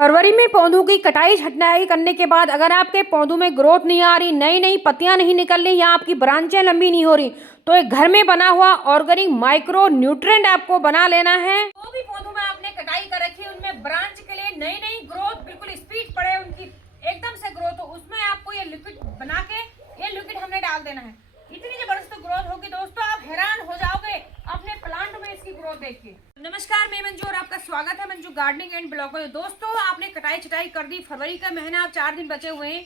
फरवरी में पौधों की कटाई छंटाई करने के बाद अगर आपके पौधों में ग्रोथ नहीं आ रही, नई नई पत्तियां नहीं निकल रही या आपकी ब्रांचें लंबी नहीं हो रही, तो एक घर में बना हुआ ऑर्गेनिक माइक्रो न्यूट्रिएंट आपको बना लेना है। जो भी पौधों में आपने कटाई कर रखी है उनमें ब्रांच के लिए नई नई ग्रोथ बिल्कुल स्पीड पड़े, उनकी एकदम से ग्रोथ हो, उसमें आपको ये लिक्विड बना के ये लिक्विड हमने डाल देना है। इतनी जबरदस्त ग्रोथ होगी दोस्तों, आप हैरान हो जाओगे अपने प्लांट में इसकी ग्रोथ देख के। नमस्कार, मैं मंजू और आपका स्वागत है मंजू गार्डनिंग एंड ब्लॉग में। दोस्तों, आपने कटाई छटाई कर दी, फरवरी का महीना आप 4 दिन बचे हुए हैं।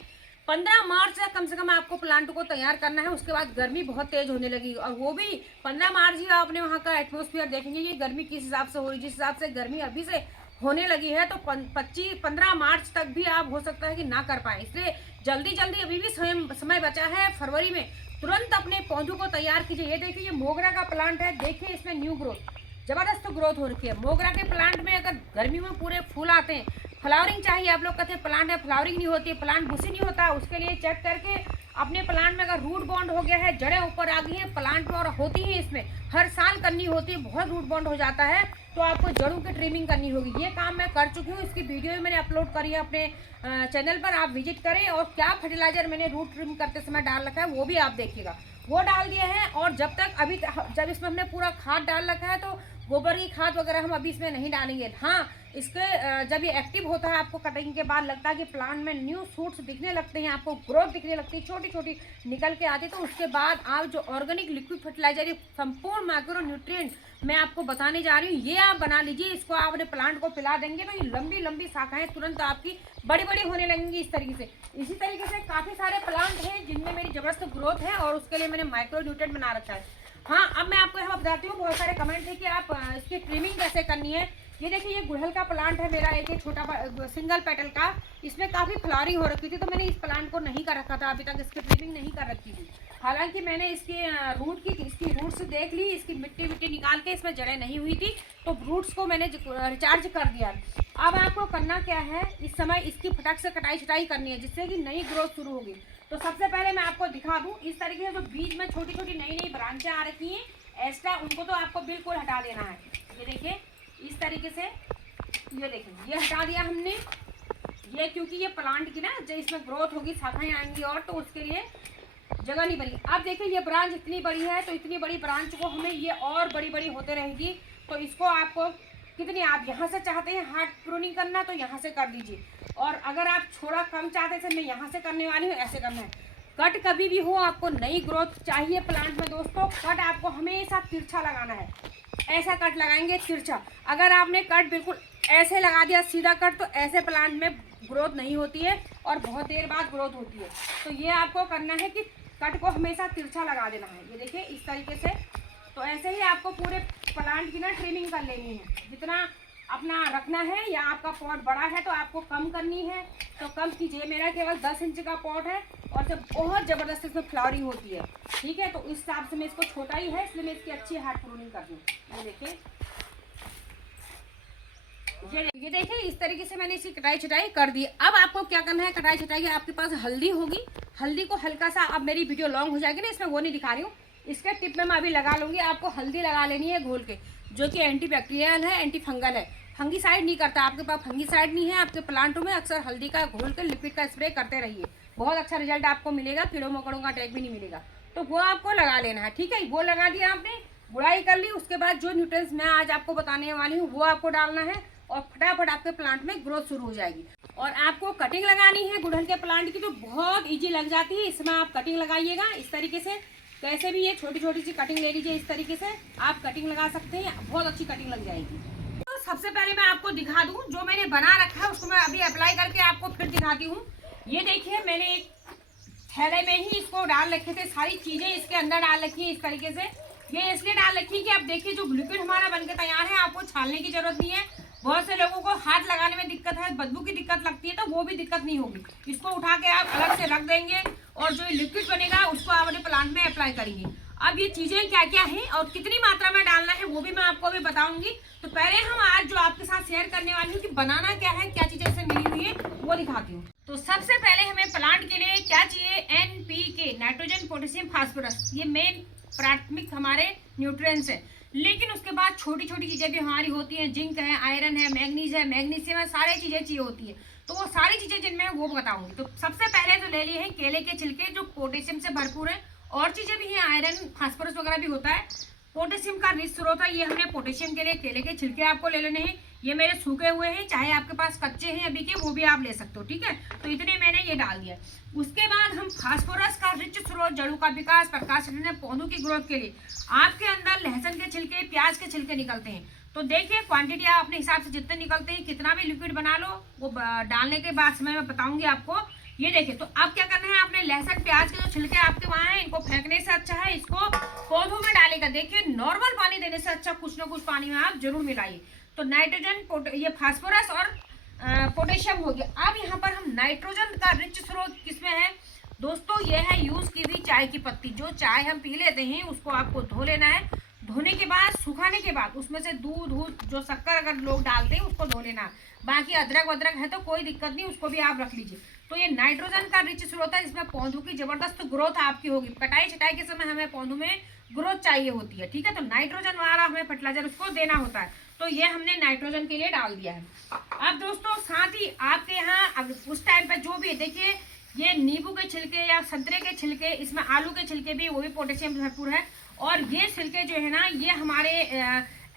15 मार्च तक कम से कम आपको प्लांट को तैयार करना है। उसके बाद गर्मी बहुत तेज होने लगी और वो भी 15 मार्च ही आपने वहाँ का एटमोस्फियर देखेंगे ये गर्मी किस हिसाब से हो रही। जिस हिसाब से गर्मी अभी से होने लगी है तो 15 मार्च तक भी आप हो सकता है कि ना कर पाए। इसलिए जल्दी जल्दी अभी भी समय बचा है फरवरी में, तुरंत अपने पौधों को तैयार कीजिए। ये देखिए, ये मोगरा का प्लांट है, देखिए इसमें न्यू ग्रोथ, जबरदस्त ग्रोथ हो रखी है। मोगरा के प्लांट में अगर गर्मी में पूरे फूल आते हैं, फ्लावरिंग चाहिए, आप लोग कहते हैं प्लांट है फ्लावरिंग नहीं होती है, प्लांट बुशी नहीं होता, उसके लिए चेक करके अपने प्लांट में अगर रूट बॉन्ड हो गया है, जड़ें ऊपर आ गई हैं प्लांट में और होती है, इसमें हर साल करनी होती है, बहुत रूट बॉन्ड हो जाता है तो आपको जड़ों की ट्रिमिंग करनी होगी। ये काम मैं कर चुकी हूँ, इसकी वीडियो मैंने अपलोड करी है अपने चैनल पर, आप विजिट करें। और क्या फर्टिलाइजर मैंने रूट ट्रिम करते समय डाल रखा है वो भी आप देखिएगा, वो डाल दिया है। और जब इसमें हमने पूरा खाद डाल रखा है तो गोबर की खाद वगैरह हम अभी इसमें नहीं डालेंगे। हाँ, इसके जब ये एक्टिव होता है आपको कटिंग के बाद लगता है कि प्लांट में न्यू शूट्स दिखने लगते हैं, आपको ग्रोथ दिखने लगती है, छोटी छोटी निकल के आती है, तो उसके बाद आप जो ऑर्गेनिक लिक्विड फर्टिलाइजर ये संपूर्ण माइक्रो न्यूट्रिएंट मैं आपको बताने जा रही हूँ, ये आप बना लीजिए। इसको आप अपने प्लांट को पिला देंगे तो ये लंबी लंबी शाखाएं तुरंत आपकी बड़ी बड़ी होने लगेंगी इस तरीके से। इसी तरीके से काफ़ी सारे प्लांट हैं जिनमें मेरी जबरदस्त ग्रोथ है और उसके लिए मैंने माइक्रो न्यूट्रिएंट बना रखा है। हाँ, अब मैं आपको यहाँ बताती हूँ, बहुत सारे कमेंट है कि आप इसकी ट्रिमिंग कैसे करनी है। ये देखिए, ये गुड़हल का प्लांट है मेरा, एक छोटा सिंगल पेटल का, इसमें काफ़ी फ्लावरिंग हो रखी थी तो मैंने इस प्लांट को नहीं कर रखा था, अभी तक इसकी ट्रिमिंग नहीं कर रखी थी। हालांकि मैंने इसकी रूट्स देख ली, इसकी मिट्टी निकाल के इसमें जड़ें नहीं हुई थी तो रूट्स को मैंने रिचार्ज कर दिया। अब आपको करना क्या है, इस समय इसकी फटक से कटाई छटाई करनी है जिससे कि नई ग्रोथ शुरू होगी। तो सबसे पहले मैं आपको दिखा दूं, इस तरीके से जो बीच में छोटी छोटी नई नई ब्रांचें आ रखी हैं एक्स्ट्रा, उनको तो आपको बिल्कुल हटा देना है। ये देखिए इस तरीके से, ये देखिए ये हटा दिया हमने, ये क्योंकि ये प्लांट की ना जो इसमें ग्रोथ होगी, शाखाएं आएंगी और तो उसके लिए जगह नहीं बनी। अब देखिए ये ब्रांच इतनी बड़ी है तो इतनी बड़ी ब्रांच को हमें ये और बड़ी बड़ी होते रहेगी, तो इसको आपको कितनी, आप यहाँ से चाहते हैं हार्ड प्रूनिंग करना तो यहाँ से कर दीजिए, और अगर आप थोड़ा कम चाहते हैं, मैं यहाँ से करने वाली हूँ, ऐसे करना है। कट कभी भी हो, आपको नई ग्रोथ चाहिए प्लांट में दोस्तों, कट आपको हमेशा तिरछा लगाना है। ऐसा कट लगाएंगे तिरछा, अगर आपने कट बिल्कुल ऐसे लगा दिया सीधा कट तो ऐसे प्लांट में ग्रोथ नहीं होती है और बहुत देर बाद ग्रोथ होती है। तो ये आपको करना है कि कट को हमेशा तिरछा लगा देना है। ये देखिए इस तरीके से, तो ऐसे ही आपको पूरे प्लांट की ना ट्रिमिंग कर लेनी है। जितना अपना रखना है, या आपका पॉट बड़ा है तो आपको कम करनी है तो कम कीजिए। मेरा केवल 10 इंच का पॉट है और जब बहुत ज़बरदस्त इसमें फ्लावरिंग होती है, ठीक है, तो इस हिसाब से मैं इसको छोटा ही है इसलिए मैं इसकी अच्छी हार्ड प्रूनिंग कर दूँ। ये देखिए, ये देखिए इस तरीके से मैंने इसकी कटाई छटाई कर दी। अब आपको क्या करना है, कटाई छटाई आपके पास हल्दी होगी, हल्दी को हल्का सा, अब मेरी वीडियो लॉन्ग हो जाएगी ना इसमें वो नहीं दिखा रही हूँ, इसके टिप में मैं अभी लगा लूँगी। आपको हल्दी लगा लेनी है घोल के, जो कि एंटी बैक्टीरियल है, एंटी फंगल है, फंगीसाइड नहीं करता। आपके पास फंगीसाइड नहीं है, आपके प्लांटों में अक्सर हल्दी का घोल के लिक्विड का स्प्रे करते रहिए, बहुत अच्छा रिजल्ट आपको मिलेगा, कीड़ों मकोड़ों का अटैक भी नहीं मिलेगा। तो वो आपको लगा लेना है, ठीक है। वो लगा दिया आपने, गुड़ाई कर ली, उसके बाद जो न्यूट्रिएंट्स मैं आज आपको बताने वाली हूँ वो आपको डालना है और फटाफट आपके प्लांट में ग्रोथ शुरू हो जाएगी। और आपको कटिंग लगानी है गुड़हल के प्लांट की तो बहुत इजी लग जाती है, इसमें आप कटिंग लगाइएगा इस तरीके से, कैसे भी ये छोटी छोटी सी कटिंग ले लीजिए, इस तरीके से आप कटिंग लगा सकते हैं, बहुत अच्छी कटिंग लग जाएगी। तो सबसे पहले मैं आपको दिखा दूं, जो मैंने बना रखा है उसको मैं अभी अप्लाई करके आपको फिर दिखाती हूँ। ये देखिए, मैंने एक थैले में ही इसको डाल रखे थे, सारी चीजें इसके अंदर डाल रखी है इस तरीके से। ये इसलिए डाल रखी है कि अब देखिए जो लिक्विड हमारा बनकर तैयार है, आपको छानने की जरूरत नहीं है। बहुत से लोगों को हाथ लगाने में दिक्कत है, बदबू की दिक्कत लगती है, तो वो भी दिक्कत नहीं होगी। इसको उठा के आप अलग से रख देंगे और जो लिक्विड बनेगा उसको आप अपने प्लांट में अप्लाई करेंगे। अब ये चीजें क्या क्या हैं और कितनी मात्रा में डालना है वो भी मैं आपको अभी बताऊंगी। तो पहले हम आज जो आपके साथ शेयर करने वाली हूँ कि बनाना क्या है, क्या चीजें इससे मिली हुई है वो दिखाती हूँ। तो सबसे पहले हमें प्लांट के लिए क्या चाहिए, NPK, नाइट्रोजन पोटेशियम फास्फोरस, ये मेन प्राथमिक हमारे न्यूट्रिएंट्स है। लेकिन उसके बाद छोटी छोटी चीज़ें भी हमारी होती हैं, जिंक है, आयरन है, मैग्नीशियम है, सारी चीज़ें चाहिए होती है। तो वो सारी चीज़ें जिनमें वो बताऊंगी। तो सबसे पहले तो ले लिए हैं केले के छिलके, जो पोटेशियम से भरपूर है। और चीज़ें भी हैं, आयरन, फास्फोरस वगैरह भी होता है। पोटेशियम का रिच स्रोत है ये। हमने पोटेशियम के लिए केले के छिलके आपको ले लेने हैं। ये मेरे सूखे हुए हैं, चाहे आपके पास कच्चे हैं अभी के, वो भी आप ले सकते हो, ठीक है। तो इतने मैंने ये डाल दिया। उसके बाद हम फास्फोरस का रिच स्रोत, जड़ों का विकास, प्रकाश, पौधों की ग्रोथ के लिए आपके अंदर लहसुन के छिलके, प्याज के छिलके निकलते हैं। तो देखिए क्वांटिटी आप अपने हिसाब से जितने निकलते हैं, कितना भी लिक्विड बना लो, वो डालने के बाद समय मैं बताऊंगी आपको। ये देखिए, तो अब क्या करना है, आपने लहसुन प्याज के जो छिलके आपके वहाँ हैं, इनको फेंकने से अच्छा है इसको पौधों में डालेगा। देखिए नॉर्मल पानी देने से अच्छा कुछ ना कुछ पानी में आप जरूर मिलाइए। तो नाइट्रोजन, ये फास्फोरस और पोटेशियम हो गया। अब यहाँ पर हम नाइट्रोजन का रिच स्रोत किसमें है दोस्तों, ये है यूज की हुई चाय की पत्ती। जो चाय हम पी लेते हैं उसको आपको धो लेना है। धोने के बाद, सुखाने के बाद उसमें से दूध जो शक्कर अगर लोग डालते हैं उसको धो लेना। बाकी अदरक वदरक है तो कोई दिक्कत नहीं, उसको भी आप रख लीजिए। तो ये नाइट्रोजन का रिच स्रोत है, इसमें पौधों की जबरदस्त ग्रोथ आपकी होगी। कटाई छटाई के समय हमें पौधों में ग्रोथ चाहिए होती है, ठीक है। तो नाइट्रोजन वाला हमें फर्टिलाइजर उसको देना होता है। तो ये हमने नाइट्रोजन के लिए डाल दिया है। अब दोस्तों साथ ही आपके यहाँ उस टाइम पे जो भी देखिए, ये नींबू के छिलके या संतरे के छिलके, इसमें आलू के छिलके भी, वो भी पोटेशियम भरपूर है। और ये छिलके जो है ना, ये हमारे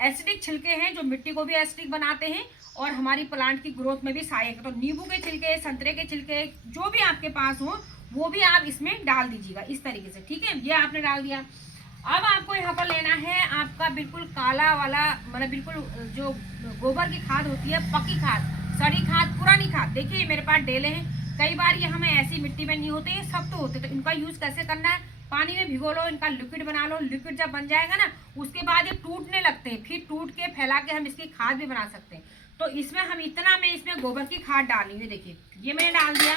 एसिडिक छिलके हैं, जो मिट्टी को भी एसिडिक बनाते हैं और हमारी प्लांट की ग्रोथ में भी सहायक है। तो नींबू के छिलके, संतरे के छिलके, जो भी आपके पास हो वो भी आप इसमें डाल दीजिएगा इस तरीके से, ठीक है। ये आपने डाल दिया। अब आपको यहाँ पर लेना है आपका बिल्कुल काला वाला, मतलब बिल्कुल जो गोबर की खाद होती है, पकी खाद, सड़ी खाद, पुरानी खाद। देखिए मेरे पास डेले हैं, कई बार ये हमें ऐसी मिट्टी में नहीं होते, ये सब तो होते। तो इनका यूज कैसे करना है, पानी में भिगो लो, इनका लिक्विड बना लो। लिक्विड जब बन जाएगा ना, उसके बाद ये टूटने लगते हैं, फिर टूट के फैला के हम इसकी खाद भी बना सकते हैं। तो इसमें हम इतना, मैं इसमें गोबर की खाद डाली हुई, देखिए ये मैंने डाल दिया।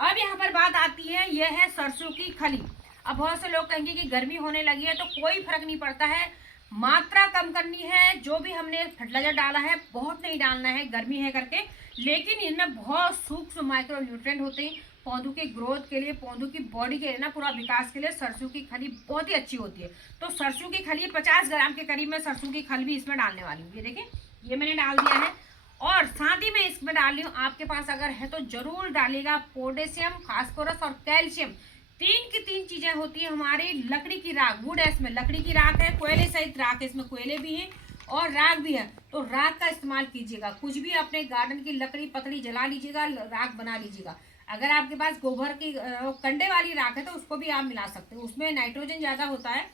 अब यहाँ पर बात आती है, यह है सरसों की खली। अब बहुत से लोग कहेंगे कि गर्मी होने लगी है, तो कोई फर्क नहीं पड़ता है, मात्रा कम करनी है। जो भी हमने फर्टिलाइजर डाला है बहुत नहीं डालना है गर्मी है करके, लेकिन इनमें बहुत सूक्ष्म माइक्रो न्यूट्रिएंट होते हैं पौधों की ग्रोथ के लिए, पौधों की बॉडी के लिए ना, पूरा विकास के लिए सरसों की खली बहुत ही अच्छी होती है। तो सरसों की खली 50 ग्राम के करीब में सरसों की खल भी इसमें डालने वाली हूँ। ये देखिए, ये मैंने डाल दिया है। और साथ ही मैं इसमें डाल रही हूँ, आपके पास अगर है तो जरूर डालिएगा, पोटेशियम, फास्फोरस और कैल्शियम। तीन की तीन चीजें होती है हमारी। लकड़ी की राख, वुड है, इसमें लकड़ी की राख है, कोयले सहित राख है, इसमें कोयले भी हैं और राख भी है। तो राख का इस्तेमाल कीजिएगा, कुछ भी अपने गार्डन की लकड़ी पतली जला लीजिएगा, राख बना लीजिएगा। अगर आपके पास गोबर की कंडे वाली राख है तो उसको भी आप मिला सकते हो, उसमें नाइट्रोजन ज़्यादा होता है,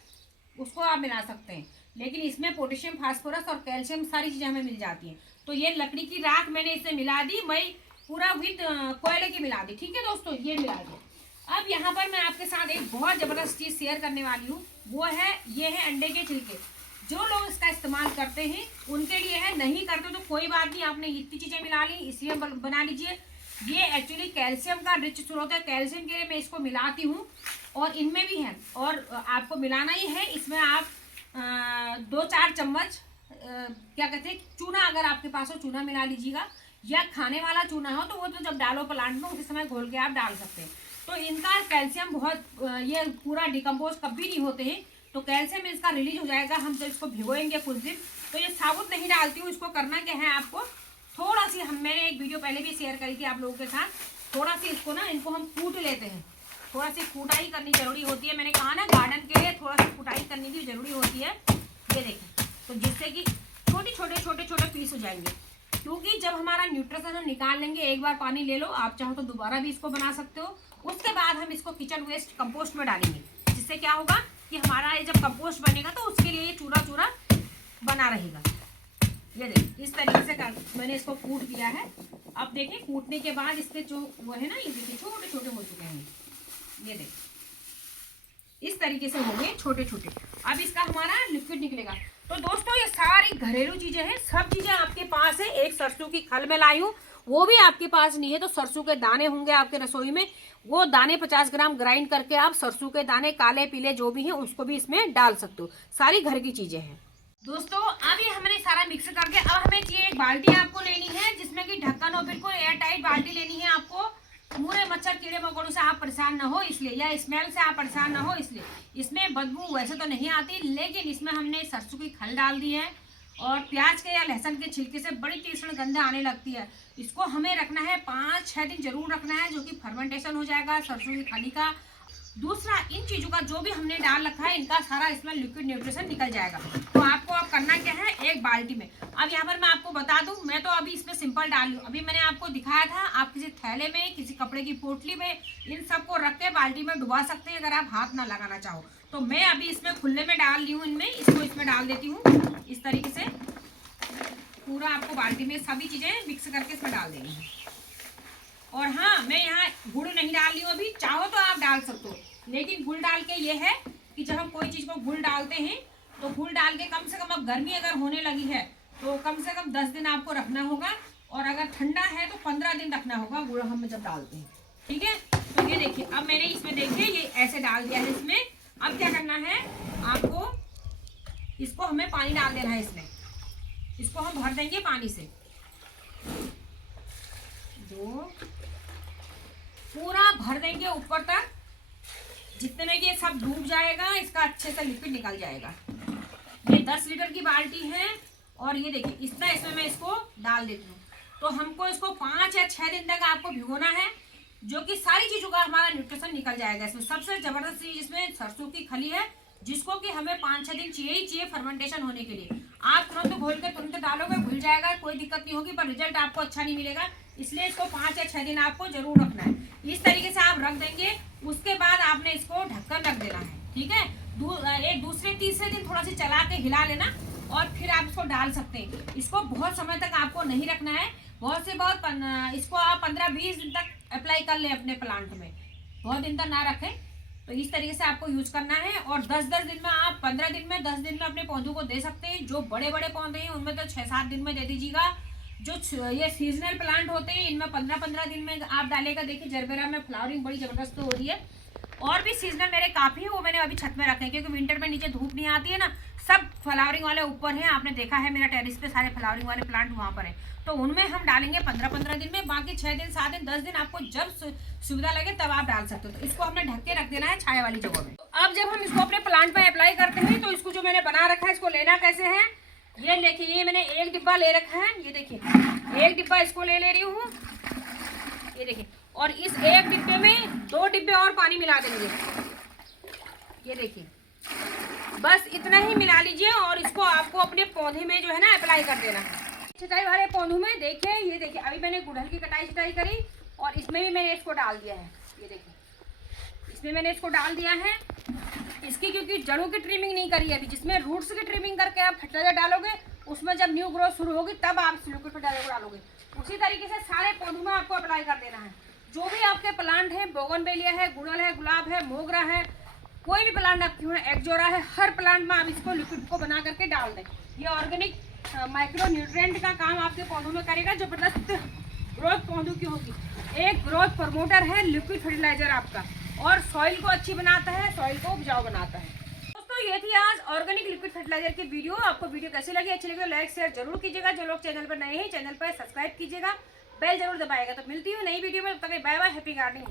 उसको आप मिला सकते हैं। लेकिन इसमें पोटेशियम, फास्फोरस और कैल्शियम सारी चीज़ें हमें मिल जाती हैं। तो ये लकड़ी की राख मैंने इसमें मिला दी, मैं पूरा विद कोयले की मिला दी, ठीक है दोस्तों, ये मिला दी। अब यहाँ पर मैं आपके साथ एक बहुत ज़बरदस्त चीज़ शेयर करने वाली हूँ, वो है ये है अंडे के छिलके। जो लोग इसका इस्तेमाल करते हैं उनके लिए है, नहीं करते तो कोई बात नहीं, आपने इतनी चीज़ें मिला ली, इसी में बना लीजिए। ये एक्चुअली कैल्शियम का रिच स्रोत है, कैल्शियम के लिए मैं इसको मिलाती हूँ और इनमें भी है। और आपको मिलाना ही है, इसमें आप 2-4 चम्मच क्या कहते हैं चूना, अगर आपके पास हो चूना मिला लीजिएगा, या खाने वाला चूना हो तो वो तो जब डालो प्लांट में उसी समय घोल के आप डाल सकते हैं। तो इनका कैल्शियम बहुत, ये पूरा डिकम्पोज कभी नहीं होते हैं, तो कैल्शियम इसका रिलीज हो जाएगा। हम जब इसको भिगोएंगे कुछ दिन, तो ये साबुत नहीं डालती हूँ। इसको करना क्या है आपको, थोड़ा सी, मैंने एक वीडियो पहले भी शेयर करी थी आप लोगों के साथ, थोड़ा सी इसको ना, इनको हम कूट लेते हैं। थोड़ा सी कुटाई करनी जरूरी होती है, मैंने कहा ना गार्डन के लिए थोड़ा सी कुटाई करनी भी जरूरी होती है। ये देखें, तो जिससे कि छोटे पीस हो जाएंगे। क्योंकि जब हमारा न्यूट्रिशन निकाल लेंगे, एक बार पानी ले लो, आप चाहो तो दोबारा भी इसको बना सकते हो। उसके बाद हम इसको किचन वेस्ट कंपोस्ट में डालेंगे, जिससे क्या होगा कि हमारा ये जब कंपोस्ट बनेगा तो उसके लिए ये चूरा बना रहेगा। ये देखिए, इस तरीके से मैंने इसको कूट दिया है। अब देखिए, कूटने के बाद इसके जो वो है ना, ये देखिए छोटे हो चुके हैं। ये देखिए, इस तरीके से होंगे छोटे। अब इसका हमारा लिक्विड निकलेगा। तो दोस्तों ये सारी घरेलू चीजें हैं, सब चीजें आपके पास है। एक सरसों की खल में लाई हूँ, वो भी आपके पास नहीं है तो सरसों के दाने होंगे आपके रसोई में, वो दाने 50 ग्राम ग्राइंड करके आप सरसों के दाने काले पीले जो भी हैं उसको भी इसमें डाल सकते हो। सारी घर की चीजें हैं दोस्तों। अब ये हमने सारा मिक्स करके, अब हमें चाहिए एक बाल्टी आपको लेनी है, जिसमें कि ढक्कन हो, बिल्कुल एयर टाइट बाल्टी लेनी है आपको। मुरे मच्छर मच्छर कीड़े मकोड़ों से आप परेशान ना हो इसलिए, या स्मेल से आप परेशान ना हो इसलिए। इसमें बदबू वैसे तो नहीं आती, लेकिन इसमें हमने सरसों की खल डाल दी है और प्याज के या लहसुन के छिलके से बड़ी तीक्ष्ण गंध आने लगती है। इसको हमें रखना है 5-6 दिन जरूर रखना है, जो कि फर्मेंटेशन हो जाएगा सरसों की खली का। दूसरा, इन चीज़ों का जो भी हमने डाल रखा है इनका सारा इसमें लिक्विड न्यूट्रिशन निकल जाएगा। तो आपको अब करना क्या है, एक बाल्टी में, अब यहाँ पर मैं आपको बता दूं, मैं तो अभी इसमें सिंपल डाल लूँ। अभी मैंने आपको दिखाया था, आप किसी थैले में, किसी कपड़े की पोटली में इन सबको रख के बाल्टी में डुबा सकते हैं, अगर आप हाथ ना लगाना चाहो तो। मैं अभी इसमें खुले में डाल ली हूँ, इनमें इसको इसमें डाल देती हूँ इस तरीके से। पूरा आपको बाल्टी में सभी चीज़ें मिक्स करके इसमें डाल देनी है। और हाँ, मैं यहाँ गुड़ नहीं डाल रही हूँ अभी, चाहो तो आप डाल सकते हो, लेकिन गुड़ डाल के ये है कि जब हम कोई चीज़ को गुड़ डालते हैं तो गुड़ डाल के कम से कम, अब गर्मी अगर होने लगी है तो कम से कम 10 दिन आपको रखना होगा, और अगर ठंडा है तो 15 दिन रखना होगा गुड़ हम जब डालते हैं। ठीक है, तो ये देखिए अब मैंने इसमें देखिए ये ऐसे डाल दिया है इसमें। अब क्या करना है आपको, इसको हमें पानी डाल देना है इसमें, इसको हम भर देंगे पानी से, जो पूरा भर देंगे ऊपर तक, जितने में कि ये सब डूब जाएगा, इसका अच्छे से लिक्विड निकल जाएगा। ये 10 लीटर की बाल्टी है और ये देखिए इतना इसमें मैं इसको डाल देती हूँ। तो हमको इसको 5 या 6 दिन तक आपको भिगोना है, जो कि सारी चीज़ों का हमारा न्यूट्रिशन निकल जाएगा। इसमें सबसे ज़बरदस्त चीज़ इसमें सरसों की खली है, जिसको कि हमें 5-6 दिन चाहिए ही चाहिए फर्मेंटेशन होने के लिए। आप तुरंत घोल के तुरंत डालोगे, घुल जाएगा, कोई दिक्कत नहीं होगी, पर रिजल्ट आपको अच्छा नहीं मिलेगा। इसलिए इसको 5 या 6 दिन आपको जरूर रखना है। इस तरीके से आप रख देंगे, उसके बाद आपने इसको ढक्कन रख देना है। ठीक है, एक दूसरे तीसरे दिन थोड़ा सा चला के हिला लेना और फिर आप इसको डाल सकते हैं। इसको बहुत समय तक आपको नहीं रखना है, बहुत से बहुत इसको आप 15-20 दिन तक अप्लाई कर लें अपने प्लांट में, बहुत दिन तक ना रखें। तो इस तरीके से आपको यूज करना है, और 10-10 दिन में, आप 15 दिन में, 10 दिन में अपने पौधों को दे सकते हैं। जो बड़े बड़े पौधे हैं उनमें तो 6-7 दिन में दे दीजिएगा। जो ये सीजनल प्लांट होते हैं इनमें 15-15 दिन में आप डालेगा। देखिए जरबेरा में फ्लावरिंग बड़ी जबरदस्त हो रही है, और भी सीजनल मेरे काफ़ी है, वो मैंने अभी छत में रखे हैं, क्योंकि विंटर में नीचे धूप नहीं आती है ना, सब फ्लावरिंग वाले ऊपर हैं। आपने देखा है मेरा टेरिस पे सारे फ्लावरिंग वाले प्लांट वहाँ पर हैं, तो उनमें हम डालेंगे 15-15 दिन में। बाकी 6 दिन, 7 दिन, 10 दिन आपको जब सुविधा लगे तब आप डाल सकते हो। तो इसको हमने ढक के रख देना है छाया वाली जगह में। तो अब जब हम इसको अपने प्लांट में अप्लाई करते हैं, तो इसको जो मैंने बना रखा है, इसको लेना कैसे है, ये देखिए, ये मैंने एक डिब्बा ले रखा है, ये देखिए एक डिब्बा इसको ले रही हूँ, ये देखिए, और इस एक डिब्बे में 2 डिब्बे और पानी मिला देंगे। ये देखिए, बस इतना ही मिला लीजिए, और इसको आपको अपने पौधे में जो है ना अप्लाई कर देना है। छटाई वाले पौधों में देखिए, ये देखिए अभी मैंने गुड़हल की कटाई छटाई करी, और इसमें भी मैंने इसको डाल दिया है। ये देखिए इसमें मैंने इसको डाल दिया है। इसकी क्योंकि जड़ों की ट्रिमिंग नहीं करी है अभी, जिसमें रूट्स की ट्रिमिंग करके आप फर्टिलाइजर डालोगे, उसमें जब न्यू ग्रोथ शुरू होगी तब आप लिक्विड फर्टिलाइजर डालोगे। उसी तरीके से सारे पौधों में आपको अप्लाई कर देना है। जो भी आपके प्लांट है, बोगनवेलिया है, गुड़हल है, गुलाब है, मोगरा है, कोई भी प्लांट आपकी है, एक्जोरा है, हर प्लांट में आप इसको लिक्विड को बना करके डाल दें। ये ऑर्गेनिक माइक्रो न्यूट्रिएंट का काम आपके पौधों में करेगा, जबरदस्त ग्रोथ पौधों की होगी। एक ग्रोथ प्रमोटर है लिक्विड फर्टिलाइजर आपका, और सॉइल को अच्छी बनाता है, सॉइल को उपजाऊ बनाता है। दोस्तों ये थी आज ऑर्गेनिक लिक्विड फर्टिलाइजर की वीडियो। आपको वीडियो कैसी लगी, अच्छी लगी तो लाइक शेयर जरूर कीजिएगा। जो लोग चैनल पर नए हैं, चैनल पर सब्सक्राइब कीजिएगा, बेल जरूर दबाएगा। तो मिलती हूँ नई वीडियो में, तब तक बाय बाय, हैप्पी गार्डनिंग।